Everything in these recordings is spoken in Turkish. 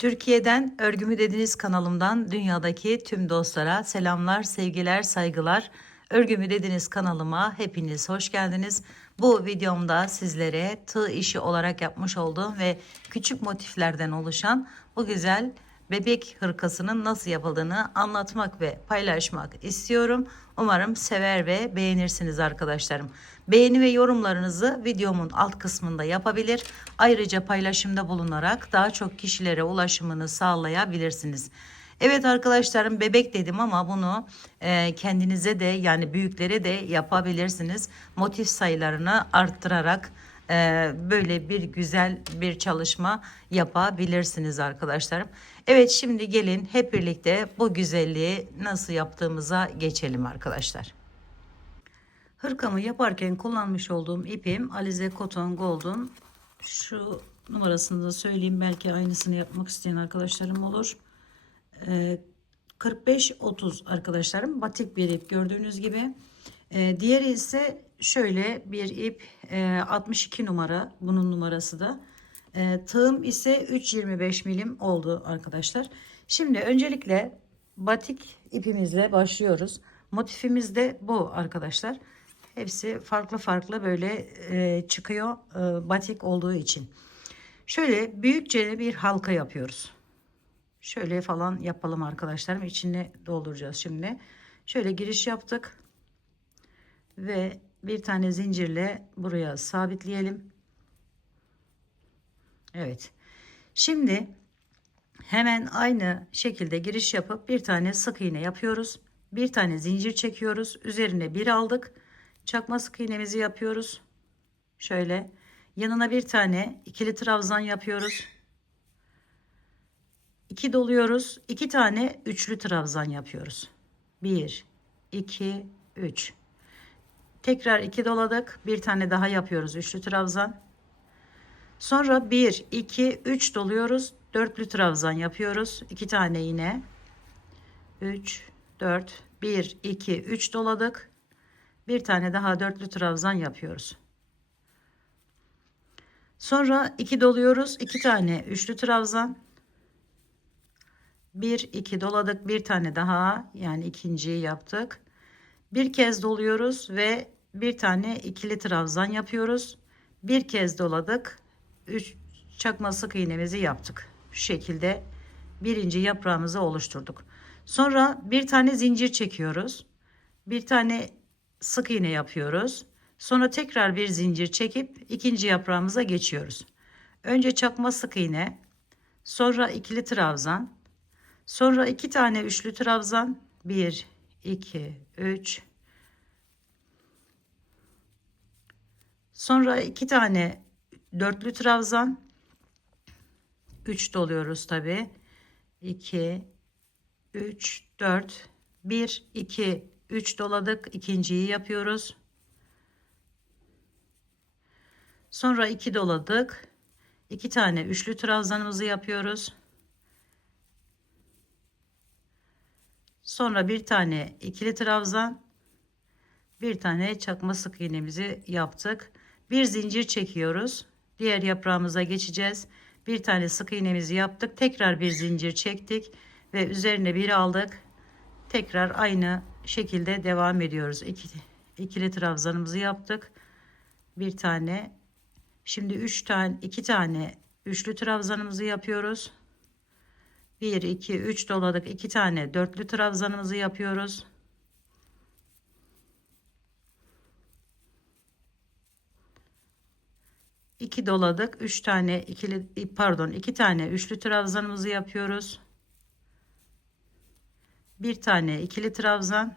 Türkiye'den Örgümü Dediniz kanalımdan dünyadaki tüm dostlara selamlar, sevgiler, saygılar. Örgümü Dediniz kanalıma hepiniz hoş geldiniz. Bu videomda sizlere tığ işi olarak yapmış olduğum ve küçük motiflerden oluşan bu güzel bebek hırkasının nasıl yapıldığını anlatmak ve paylaşmak istiyorum. Umarım sever ve beğenirsiniz arkadaşlarım. Beğeni ve yorumlarınızı videomun alt kısmında yapabilir. Ayrıca paylaşımda bulunarak daha çok kişilere ulaşımını sağlayabilirsiniz. Evet arkadaşlarım, bebek dedim ama bunu kendinize de yani büyüklere de yapabilirsiniz. Motif sayılarını arttırarak böyle bir güzel bir çalışma yapabilirsiniz arkadaşlarım. Evet, şimdi gelin hep birlikte bu güzelliği nasıl yaptığımıza geçelim arkadaşlar. Hırkamı yaparken kullanmış olduğum ipim Alize Cotton Gold'un, şu numarasını da söyleyeyim, belki aynısını yapmak isteyen arkadaşlarım olur. 45-30 arkadaşlarım, batik bir ip gördüğünüz gibi. Diğeri ise şöyle bir ip, 62 numara bunun numarası da. Tığım ise 3,25 milim oldu arkadaşlar. Şimdi öncelikle batik ipimizle başlıyoruz. Motifimiz de bu arkadaşlar. Hepsi farklı farklı böyle çıkıyor batik olduğu için. Şöyle büyükçe bir halka yapıyoruz. Şöyle falan yapalım arkadaşlarım. İçine dolduracağız şimdi. Şöyle giriş yaptık. Ve bir tane zincirle buraya sabitleyelim. Evet. Şimdi hemen aynı şekilde giriş yapıp bir tane sık iğne yapıyoruz. Bir tane zincir çekiyoruz. Üzerine bir aldık. Çakma sık iğnemizi yapıyoruz. Şöyle yanına bir tane ikili trabzan yapıyoruz. 2 doluyoruz. 2 tane üçlü trabzan yapıyoruz. 1 2 3. Tekrar 2 doladık. Bir tane daha yapıyoruz üçlü trabzan. Sonra 1 2 3 doluyoruz. Dörtlü trabzan yapıyoruz. 2 tane yine. 3 4 1 2 3 doladık. Bir tane daha dörtlü trabzan yapıyoruz. Sonra 2 doluyoruz. 2 tane üçlü trabzan. 1 2 doladık, bir tane daha, yani ikinciyi yaptık. Bir kez doluyoruz ve bir tane ikili trabzan yapıyoruz. Bir kez doladık. 3 çakma sık iğnemizi yaptık. Şu şekilde birinci yaprağımızı oluşturduk. Sonra bir tane zincir çekiyoruz. Bir tane sık iğne yapıyoruz. Sonra tekrar bir zincir çekip ikinci yaprağımıza geçiyoruz. Önce çakma sık iğne, sonra ikili trabzan, sonra 2 tane üçlü trabzan, 1 2 3, sonra 2 tane dörtlü trabzan, 3 doluyoruz tabi, 2 3 4, 1 2 3 doladık, ikinciyi yapıyoruz. Sonra 2 doladık, 2 tane üçlü trabzanımızı yapıyoruz. Sonra bir tane ikili trabzan, bir tane çakma sık iğnemizi yaptık. Bir zincir çekiyoruz. Diğer yaprağımıza geçeceğiz. Bir tane sık iğnemizi yaptık. Tekrar bir zincir çektik ve üzerine bir aldık. Tekrar aynı şekilde devam ediyoruz. İkili trabzanımızı yaptık. Bir tane. Şimdi 2 tane üçlü trabzanımızı yapıyoruz. 1 2 3 doladık. 2 tane dörtlü trabzanımızı yapıyoruz. 2 doladık. 3 tane pardon 2 tane üçlü trabzanımızı yapıyoruz. Bir tane ikili trabzan,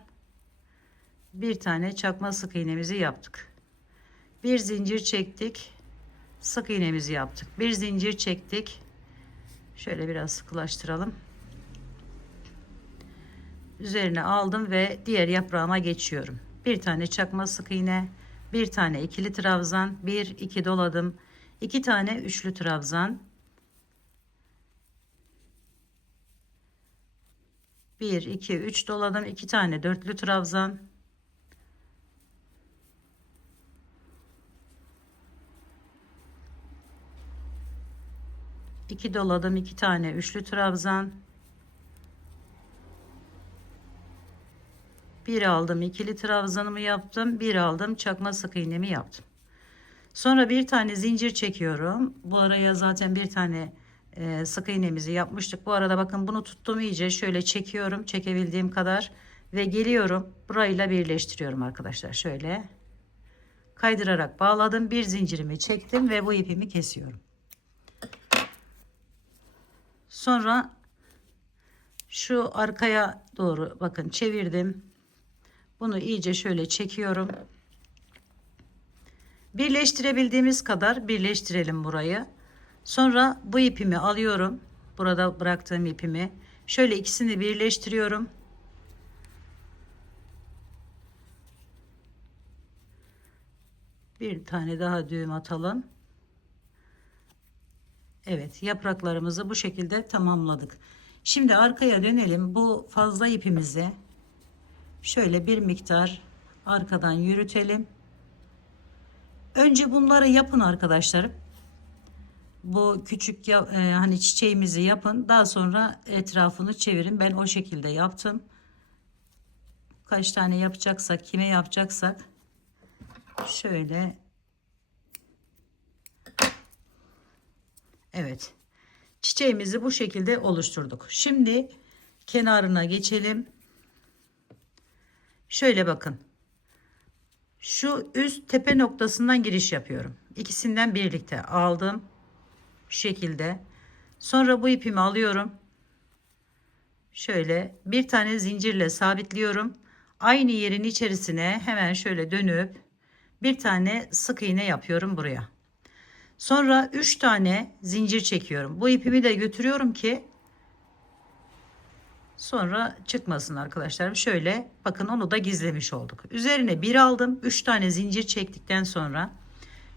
bir tane çakma sık iğnemizi yaptık. Bir zincir çektik. Sık iğnemizi yaptık. Bir zincir çektik. Şöyle biraz sıkılaştıralım. Üzerine aldım ve diğer yaprağıma geçiyorum. Bir tane çakma sık iğne, bir tane ikili trabzan, 1 2 doladım. 2 tane üçlü trabzan, 1 2 3 doladım. 2 tane dörtlü trabzan, 2 doladım, 2 tane üçlü trabzan, bir aldım, ikili trabzanımı yaptım, bir aldım, çakma sık iğnemi yaptım. Sonra bir tane zincir çekiyorum. Bu araya zaten bir tane sık iğnemizi yapmıştık. Bu arada bakın bunu tuttum, iyice şöyle çekiyorum, çekebildiğim kadar ve geliyorum burayla birleştiriyorum arkadaşlar. Şöyle kaydırarak bağladım, bir zincirimi çektim ve bu ipimi kesiyorum. Sonra şu arkaya doğru bakın çevirdim. Bunu iyice şöyle çekiyorum. Birleştirebildiğimiz kadar birleştirelim burayı. Sonra bu ipimi alıyorum. Burada bıraktığım ipimi. Şöyle ikisini birleştiriyorum. Bir tane daha düğüm atalım. Evet, yapraklarımızı bu şekilde tamamladık. Şimdi arkaya dönelim. Bu fazla ipimizi şöyle bir miktar arkadan yürütelim. Önce bunları yapın arkadaşlarım. Bu küçük hani çiçeğimizi yapın. Daha sonra etrafını çevirin. Ben o şekilde yaptım. Kaç tane yapacaksak, kime yapacaksak şöyle. Evet. Çiçeğimizi bu şekilde oluşturduk. Şimdi kenarına geçelim. Şöyle bakın. Şu üst tepe noktasından giriş yapıyorum. İkisinden birlikte aldım. Şu şekilde. Sonra bu ipimi alıyorum. Şöyle bir tane zincirle sabitliyorum. Aynı yerin içerisine hemen şöyle dönüp bir tane sık iğne yapıyorum buraya. Sonra 3 tane zincir çekiyorum. Bu ipimi de götürüyorum ki sonra çıkmasın arkadaşlarım. Şöyle bakın, onu da gizlemiş olduk. Üzerine bir aldım. 3 tane zincir çektikten sonra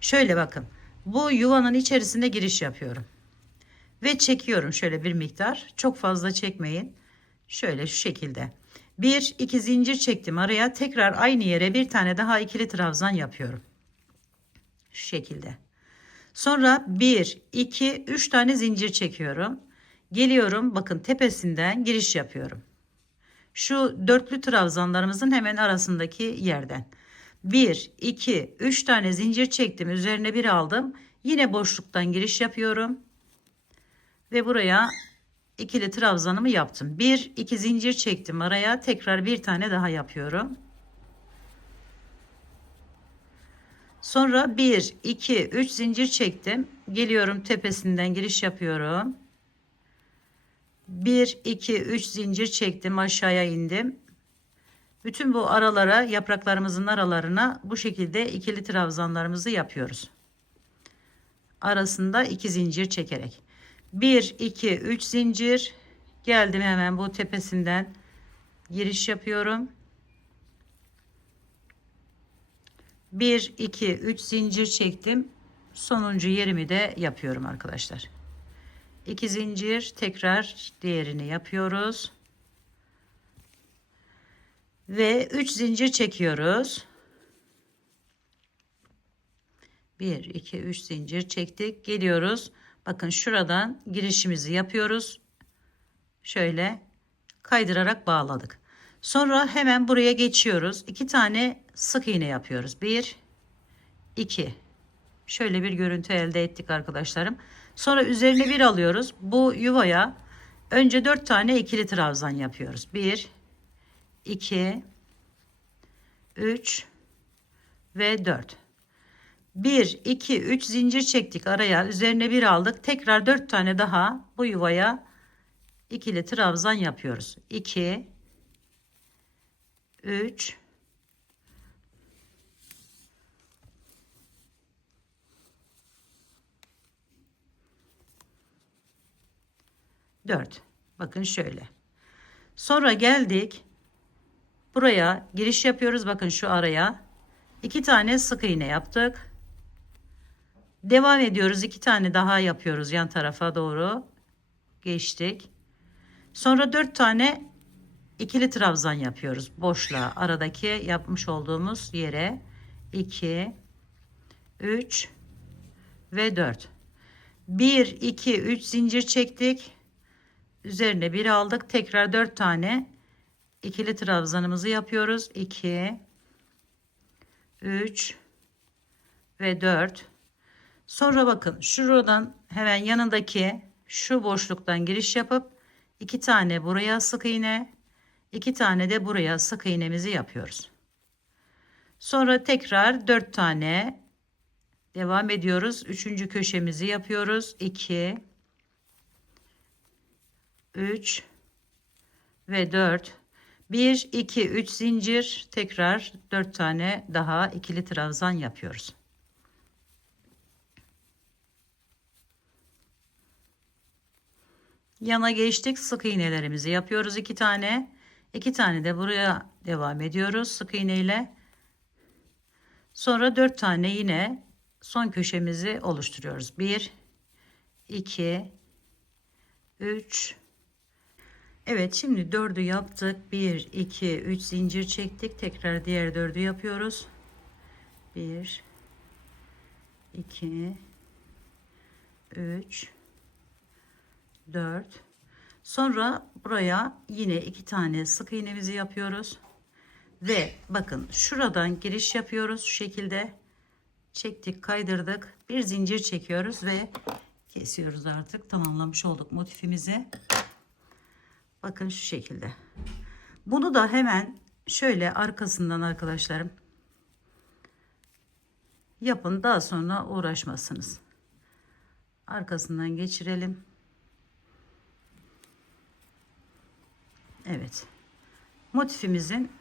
şöyle bakın. Bu yuvanın içerisine giriş yapıyorum. Ve çekiyorum şöyle bir miktar. Çok fazla çekmeyin. Şöyle şu şekilde. 1-2 zincir çektim araya. Tekrar aynı yere bir tane daha ikili trabzan yapıyorum. Şu şekilde. Sonra 1-2-3 tane zincir çekiyorum. Geliyorum, bakın tepesinden giriş yapıyorum. Şu dörtlü trabzanlarımızın hemen arasındaki yerden. 1-2-3 tane zincir çektim. Üzerine bir aldım. Yine boşluktan giriş yapıyorum. Ve buraya ikili trabzanımı yaptım. 1-2 zincir çektim araya. Tekrar bir tane daha yapıyorum. Sonra 1-2-3 zincir çektim. Geliyorum, tepesinden giriş yapıyorum. 1-2-3 zincir çektim, aşağıya indim. Bütün bu aralara, yapraklarımızın aralarına bu şekilde ikili trabzanlarımızı yapıyoruz. Arasında 2 zincir çekerek. 1-2-3 zincir. Geldim, hemen bu tepesinden giriş yapıyorum. 1-2-3 zincir çektim. Sonuncu yerimi de yapıyorum arkadaşlar. 2 zincir, tekrar diğerini yapıyoruz. Ve 3 zincir çekiyoruz. 1-2-3 zincir çektik. Geliyoruz. Bakın şuradan girişimizi yapıyoruz. Şöyle kaydırarak bağladık. Sonra hemen buraya geçiyoruz. 2 tane sık iğne yapıyoruz. 1-2. Şöyle bir görüntü elde ettik arkadaşlarım. Sonra üzerine bir alıyoruz. Bu yuvaya önce 4 tane ikili trabzan yapıyoruz. 1, 2, 3 ve 4. 1-2-3 zincir çektik araya. Üzerine bir aldık. Tekrar 4 tane daha bu yuvaya ikili trabzan yapıyoruz. 2, 3, 4. Bakın şöyle. Sonra geldik. Buraya giriş yapıyoruz. Bakın şu araya 2 tane sık iğne yaptık. Devam ediyoruz. 2 tane daha yapıyoruz. Yan tarafa doğru geçtik. Sonra 4 tane ikili trabzan yapıyoruz. Boşluğa, aradaki yapmış olduğumuz yere 2, 3 ve 4. 1 2 3 zincir çektik. Üzerine bir aldık. Tekrar 4 tane ikili trabzanımızı yapıyoruz. 2 3 ve 4. Sonra bakın şuradan hemen yanındaki şu boşluktan giriş yapıp 2 tane buraya sık iğne, 2 tane de buraya sık iğnemizi yapıyoruz. Sonra tekrar 4 tane devam ediyoruz. Üçüncü köşemizi yapıyoruz. 2 3 ve 4. 1 2 3 zincir, tekrar 4 tane daha ikili trabzan yapıyoruz. Yana geçtik. Sık iğnelerimizi yapıyoruz. 2 tane. 2 tane de buraya devam ediyoruz sık iğne ile. Sonra 4 tane yine son köşemizi oluşturuyoruz. 1 2 3. Evet, şimdi 4'ü yaptık. 1 2 3 zincir çektik. Tekrar diğer 4'ü yapıyoruz. 1 2 3 4. Sonra buraya yine 2 tane sık iğnemizi yapıyoruz. Ve bakın şuradan giriş yapıyoruz. Şu şekilde çektik, kaydırdık. Bir zincir çekiyoruz ve kesiyoruz artık. Tamamlamış olduk motifimizi. Bakın şu şekilde. Bunu da hemen şöyle arkasından arkadaşlarım yapın. Daha sonra uğraşmasınız. Arkasından geçirelim. Evet. Motifimizin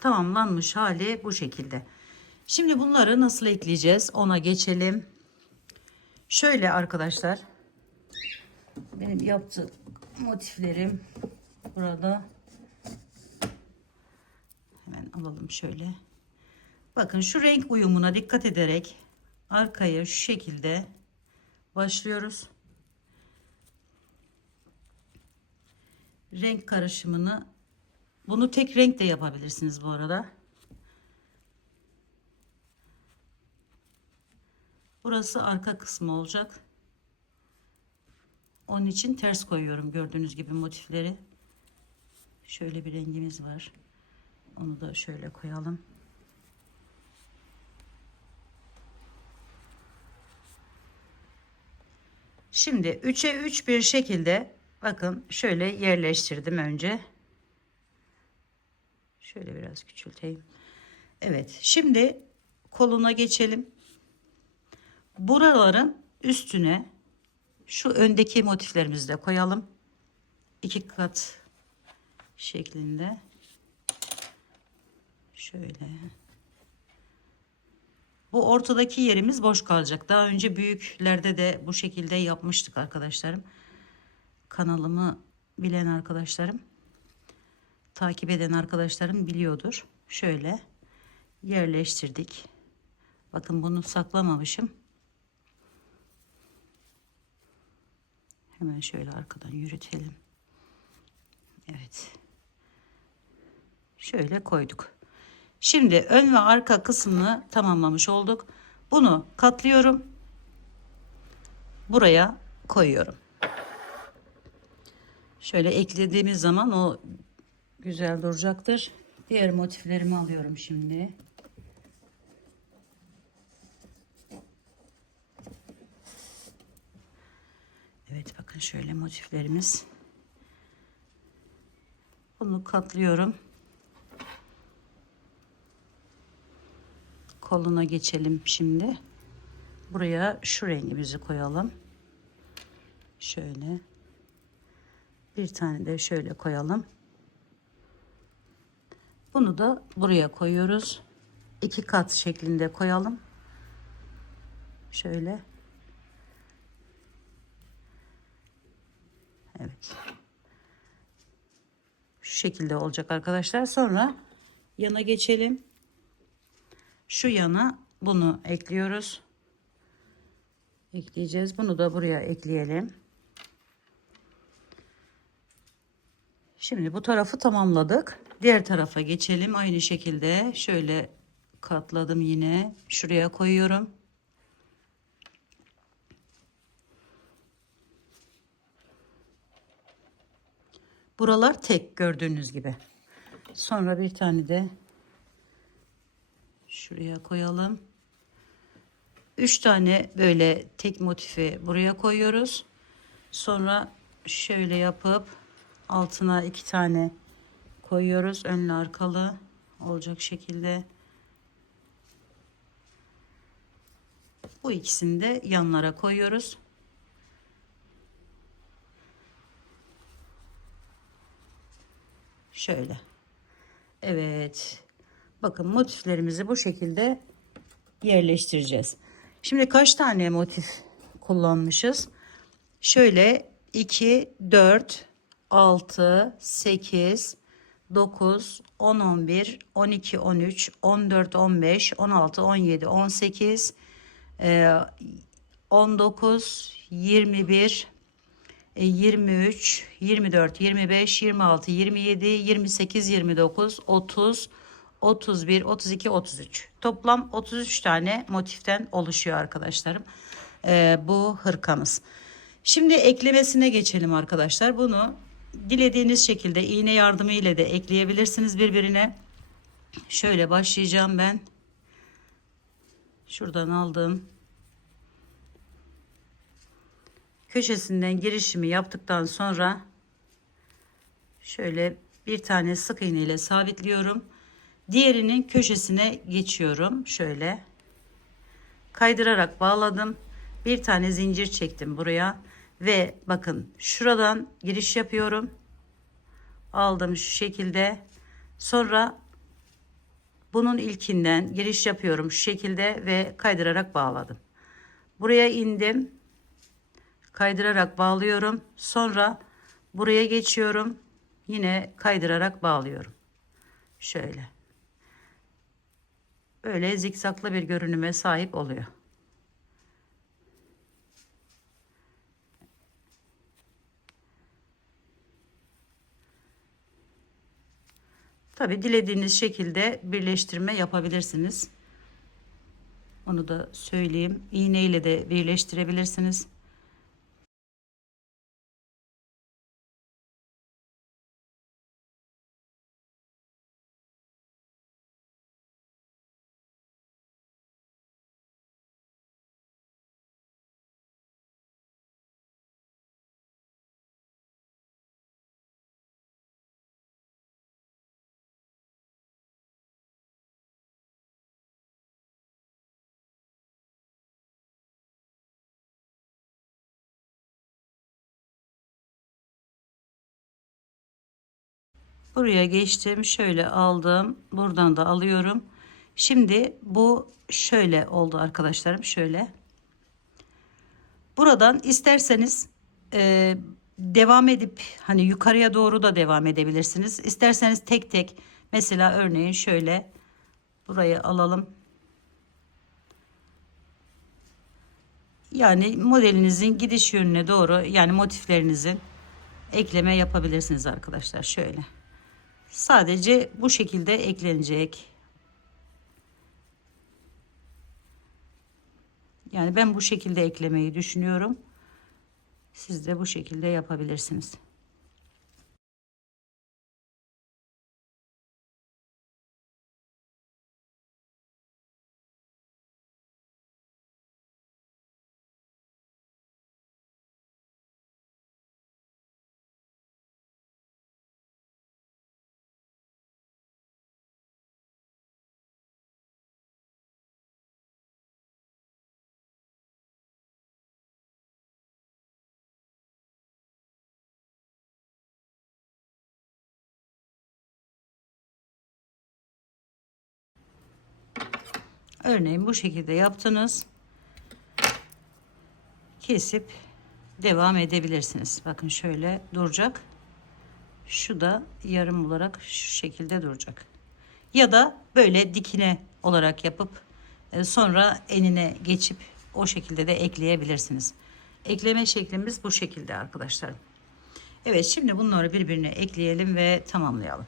tamamlanmış hali bu şekilde. Şimdi bunları nasıl ekleyeceğiz ona geçelim. Şöyle arkadaşlar, benim yaptığım motiflerim burada. Hemen alalım şöyle. Bakın şu renk uyumuna dikkat ederek arkaya şu şekilde başlıyoruz. Renk karışımını, bunu tek renk de yapabilirsiniz bu arada. Burası arka kısmı olacak. Onun için ters koyuyorum gördüğünüz gibi motifleri. Şöyle bir rengimiz var. Onu da şöyle koyalım. Şimdi 3'e 3 bir şekilde bakın şöyle yerleştirdim önce. Şöyle biraz küçülteyim. Evet, şimdi koluna geçelim. Buraların üstüne şu öndeki motiflerimizi de koyalım. 2 kat şeklinde. Şöyle. Bu ortadaki yerimiz boş kalacak. Daha önce büyüklerde de bu şekilde yapmıştık arkadaşlarım. Kanalımı bilen arkadaşlarım, takip eden arkadaşlarım biliyordur. Şöyle yerleştirdik. Bakın bunu saklamamışım. Hemen şöyle arkadan yürütelim. Evet. Şöyle koyduk. Şimdi ön ve arka kısmını tamamlamış olduk. Bunu katlıyorum. Buraya koyuyorum. Şöyle eklediğimiz zaman o güzel duracaktır. Diğer motiflerimi alıyorum şimdi. Evet, bakın şöyle motiflerimiz. Bunu katlıyorum. Koluna geçelim şimdi. Buraya şu rengimizi koyalım. Şöyle. Bir tane de şöyle koyalım. Bunu da buraya koyuyoruz. 2 kat şeklinde koyalım. Şöyle. Evet. Şu şekilde olacak arkadaşlar. Sonra yana geçelim. Şu yana bunu ekliyoruz. Ekleyeceğiz. Bunu da buraya ekleyelim. Şimdi bu tarafı tamamladık. Diğer tarafa geçelim. Aynı şekilde şöyle katladım yine. Şuraya koyuyorum. Buralar tek gördüğünüz gibi. Sonra bir tane de şuraya koyalım. 3 tane böyle tek motifi buraya koyuyoruz. Sonra şöyle yapıp altına 2 tane koyuyoruz. Önlü arkalı olacak şekilde. Bu ikisini de yanlara koyuyoruz. Şöyle. Evet. Bakın motiflerimizi bu şekilde yerleştireceğiz. Şimdi kaç tane motif kullanmışız? Şöyle 2, 4, 6, 8, 9, 10, 11, 12, 13, 14, 15, 16, 17, 18, 19, 21, 23, 24, 25, 26, 27, 28, 29, 30, 31, 32, 33. Toplam 33 tane motiften oluşuyor arkadaşlarım. Bu hırkamız. Şimdi eklemesine geçelim arkadaşlar. Bunu dilediğiniz şekilde iğne yardımı ile de ekleyebilirsiniz birbirine. Şöyle başlayacağım ben. Şuradan aldım. Köşesinden girişimi yaptıktan sonra şöyle bir tane sık iğne ile sabitliyorum. Diğerinin köşesine geçiyorum. Şöyle kaydırarak bağladım. Bir tane zincir çektim buraya ve bakın şuradan giriş yapıyorum. Aldım şu şekilde. Sonra bunun ilkinden giriş yapıyorum şu şekilde ve kaydırarak bağladım. Buraya indim. Kaydırarak bağlıyorum. Sonra buraya geçiyorum. Yine kaydırarak bağlıyorum. Şöyle. Böyle zikzaklı bir görünüme sahip oluyor. Tabi dilediğiniz şekilde birleştirme yapabilirsiniz. Onu da söyleyeyim. İğne ile de birleştirebilirsiniz. Buraya geçtim. Şöyle aldım. Buradan da alıyorum. Şimdi bu şöyle oldu arkadaşlarım. Şöyle. Buradan isterseniz devam edip hani yukarıya doğru da devam edebilirsiniz. İsterseniz tek tek mesela örneğin şöyle burayı alalım. Yani modelinizin gidiş yönüne doğru yani motiflerinizin ekleme yapabilirsiniz arkadaşlar. Şöyle. Sadece bu şekilde eklenecek. Yani ben bu şekilde eklemeyi düşünüyorum. Siz de bu şekilde yapabilirsiniz. Örneğin bu şekilde yaptınız. Kesip devam edebilirsiniz. Bakın şöyle duracak. Şu da yarım olarak şu şekilde duracak. Ya da böyle dikine olarak yapıp sonra enine geçip o şekilde de ekleyebilirsiniz. Ekleme şeklimiz bu şekilde arkadaşlar. Evet, şimdi bunları birbirine ekleyelim ve tamamlayalım.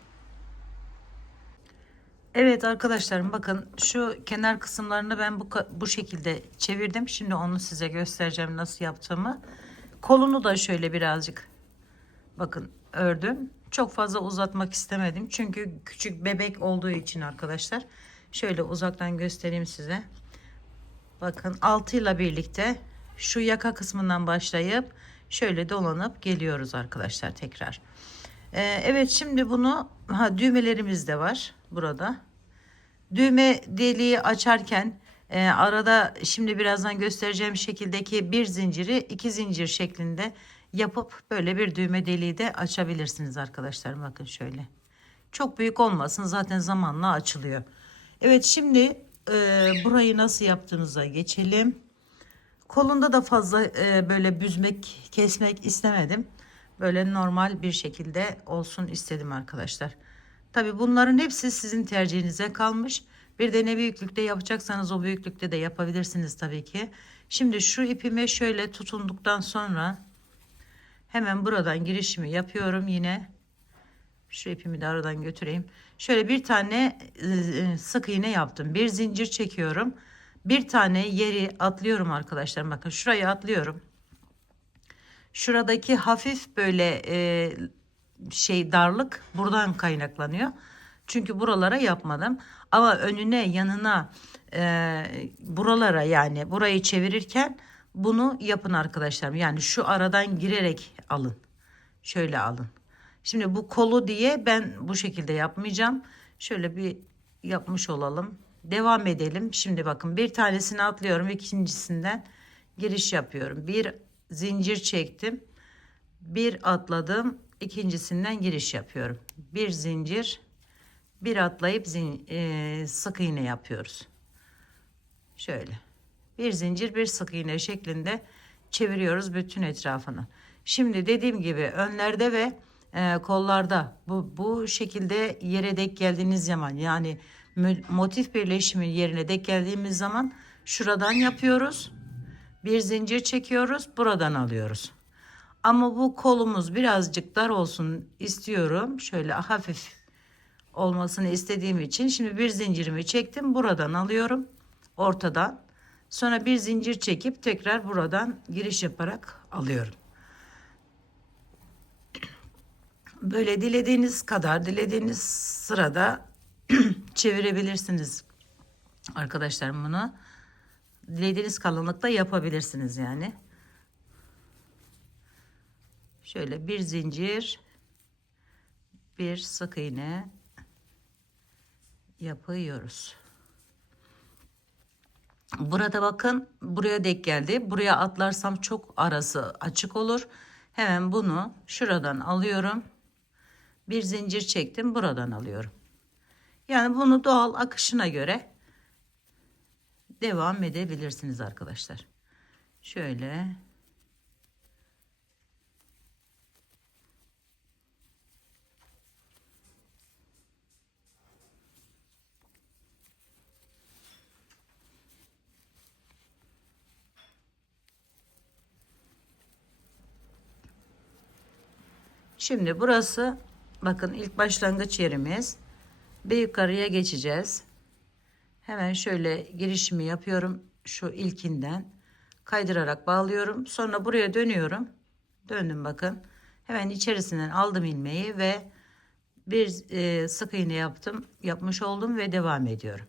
Evet arkadaşlarım, bakın şu kenar kısımlarını ben bu şekilde çevirdim. Şimdi onu size göstereceğim nasıl yaptığımı. Kolunu da şöyle birazcık bakın ördüm. Çok fazla uzatmak istemedim. Çünkü küçük bebek olduğu için arkadaşlar. Şöyle uzaktan göstereyim size. Bakın altıyla birlikte şu yaka kısmından başlayıp şöyle dolanıp geliyoruz arkadaşlar tekrar. Evet, şimdi bunu düğmelerimiz de var burada. Düğme deliği açarken arada şimdi birazdan göstereceğim şekildeki bir zinciri iki zincir şeklinde yapıp böyle bir düğme deliği de açabilirsiniz arkadaşlar. Bakın şöyle. Çok büyük olmasın, zaten zamanla açılıyor. Evet, şimdi burayı nasıl yaptığınıza geçelim. Kolunda da fazla böyle büzmek, kesmek istemedim. Böyle normal bir şekilde olsun istedim arkadaşlar. Tabi bunların hepsi sizin tercihinize kalmış. Bir de ne büyüklükte yapacaksanız o büyüklükte de yapabilirsiniz tabii ki. Şimdi şu ipime şöyle tutunduktan sonra hemen buradan girişimi yapıyorum yine. Şu ipimi de aradan götüreyim. Şöyle bir tane sık iğne yaptım. Bir zincir çekiyorum. Bir tane yeri atlıyorum arkadaşlar. Bakın şurayı atlıyorum. Şuradaki hafif böyle darlık buradan kaynaklanıyor. Çünkü buralara yapmadım. Ama önüne, yanına, buralara, yani burayı çevirirken bunu yapın arkadaşlarım. Yani şu aradan girerek alın. Şöyle alın. Şimdi bu kolu diye ben bu şekilde yapmayacağım. Şöyle bir yapmış olalım. Devam edelim. Şimdi bakın bir tanesini atlıyorum. İkincisinden giriş yapıyorum. Bir zincir çektim. Bir atladım. İkincisinden giriş yapıyorum. Bir zincir, bir atlayıp sık iğne yapıyoruz. Şöyle. Bir zincir, bir sık iğne şeklinde çeviriyoruz bütün etrafını. Şimdi dediğim gibi önlerde ve kollarda bu şekilde yere denk geldiğiniz zaman, yani motif birleşimi yerine denk geldiğimiz zaman şuradan yapıyoruz. Bir zincir çekiyoruz, buradan alıyoruz. Ama bu kolumuz birazcık dar olsun istiyorum. Şöyle hafif olmasını istediğim için şimdi bir zincirimi çektim, buradan alıyorum ortadan. Sonra bir zincir çekip tekrar buradan giriş yaparak alıyorum. Böyle dilediğiniz kadar, dilediğiniz sırada çevirebilirsiniz arkadaşlarım bunu. Dilediğiniz kalınlıkta yapabilirsiniz yani. Şöyle bir zincir, bir sık iğne yapıyoruz. Burada bakın, buraya denk geldi. Buraya atlarsam çok arası açık olur. Hemen bunu şuradan alıyorum. Bir zincir çektim, buradan alıyorum. Yani bunu doğal akışına göre devam edebilirsiniz arkadaşlar. Şöyle. Şimdi burası bakın ilk başlangıç yerimiz. Bir yukarıya geçeceğiz. Hemen şöyle girişimi yapıyorum. Şu ilkinden kaydırarak bağlıyorum. Sonra buraya dönüyorum. Döndüm bakın. Hemen içerisinden aldım ilmeği ve bir sık iğne yapmış oldum ve devam ediyorum.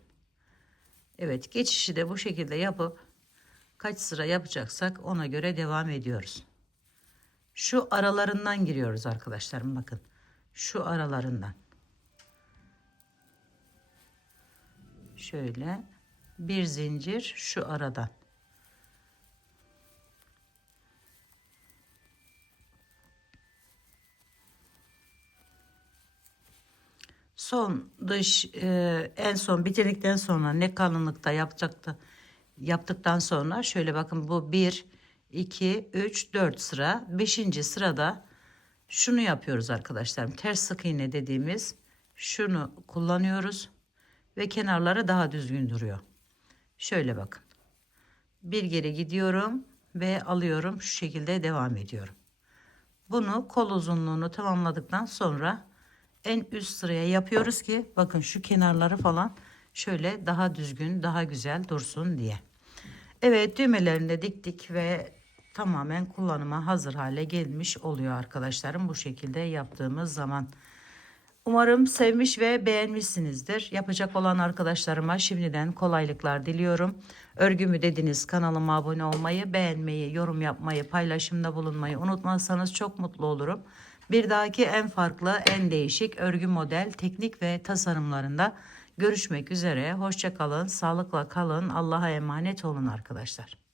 Evet, geçişi de bu şekilde yapıp kaç sıra yapacaksak ona göre devam ediyoruz. Şu aralarından giriyoruz arkadaşlarım, bakın. Şu aralarından. Şöyle bir zincir şu aradan. Son dış en son bitirdikten sonra ne kalınlıkta yaptıktan sonra şöyle bakın, bu 1 2 3 4 sıra, 5. sırada şunu yapıyoruz arkadaşlarım. Ters sık iğne dediğimiz şunu kullanıyoruz ve kenarları daha düzgün duruyor. Şöyle bakın. Bir geri gidiyorum ve alıyorum, şu şekilde devam ediyorum. Bunu kol uzunluğunu tamamladıktan sonra en üst sıraya yapıyoruz ki bakın şu kenarları falan şöyle daha düzgün, daha güzel dursun diye. Evet, düğmelerini de diktik ve tamamen kullanıma hazır hale gelmiş oluyor arkadaşlarım bu şekilde yaptığımız zaman. Umarım sevmiş ve beğenmişsinizdir. Yapacak olan arkadaşlarıma şimdiden kolaylıklar diliyorum. Örgümü dediniz kanalıma abone olmayı, beğenmeyi, yorum yapmayı, paylaşımda bulunmayı unutmazsanız çok mutlu olurum. Bir dahaki en farklı, en değişik örgü model, teknik ve tasarımlarında görüşmek üzere. Hoşça kalın, sağlıkla kalın. Allah'a emanet olun arkadaşlar.